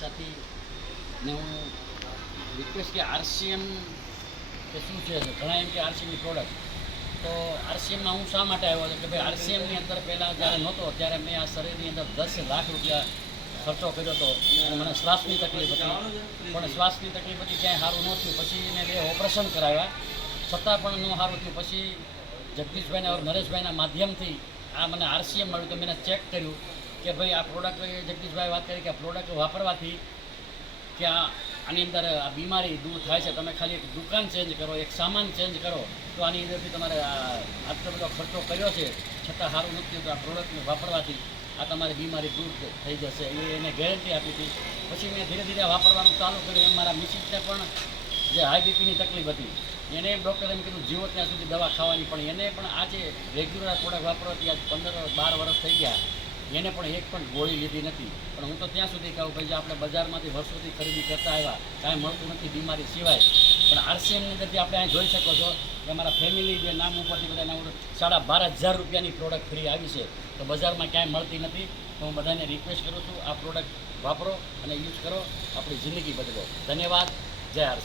સાથી ને હું રિક્વેસ્ટ કે આરસીએમ કે શું છે, ઘણા એમ કે આરસીએમની પ્રોડક્ટ તો આરસીએમમાં હું શા માટે આવ્યો હતો? કે ભાઈ આરસીએમની અંદર પહેલાં જ્યારે નહોતો, ત્યારે મેં આ શરીરની અંદર દસ લાખ રૂપિયા ખર્ચો કર્યો હતો. મને શ્વાસની તકલીફ હતી. પણ શ્વાસની તકલીફ હતી ક્યાંય સારું ન થયું. પછી મેં બે ઓપરેશન કરાવ્યા. છતાં પણ ન સારું થયું. પછી જગદીશભાઈના નરેશભાઈના માધ્યમથી આ મને આરસીએમ મળ્યું તો મેં ચેક કર્યું. કે ભાઈ આ પ્રોડક્ટ જગદીશભાઈ વાત કરી કે આ પ્રોડક્ટ વાપરવાથી કે આ આની અંદર આ બીમારી દૂર થાય છે. તમે ખાલી એક દુકાન ચેન્જ કરો, એક સામાન ચેન્જ કરો, તો આની અંદરથી તમારે આટલો બધો ખર્ચો કર્યો છે. છતાં સારું નથી તો આ પ્રોડક્ટને વાપરવાથી આ તમારી બીમારી દૂર થઈ જશે. એ એને ગેરંટી આપી હતી. પછી મેં ધીરે ધીરે વાપરવાનું ચાલુ કર્યું. એમ મારા મિસિસને પણ જે હાઈ બીપીની તકલીફ હતી, એને ડૉક્ટરે એમ કીધું, જીવો ત્યાં સુધી દવા ખાવાની. પણ એને પણ આજે રેગ્યુલર પ્રોડક્ટ વાપરવાથી આજ પંદર બાર વર્ષ થઈ ગયા. એને પણ એક પણ ગોળી લીધી નથી. પણ હું તો ત્યાં સુધી કહું ભાઈ જે આપણે બજારમાંથી વર્ષોથી ખરીદી કરતા આવ્યા, કાંઈ મળતું નથી બીમારી સિવાય. પણ આરસીએમની અંદરથી આપણે અહીં જોઈ શકો છો કે અમારા ફેમિલી જે નામ ઉપરથી બધા નામ સાડા બાર હજાર રૂપિયાની પ્રોડક્ટ ફ્રી આવી છે. તો બજારમાં ક્યાંય મળતી નથી. તો હું બધાને રિક્વેસ્ટ કરું છું, આ પ્રોડક્ટ વાપરો અને યુઝ કરો, આપણી જિંદગી બદલો. ધન્યવાદ. જય આરસી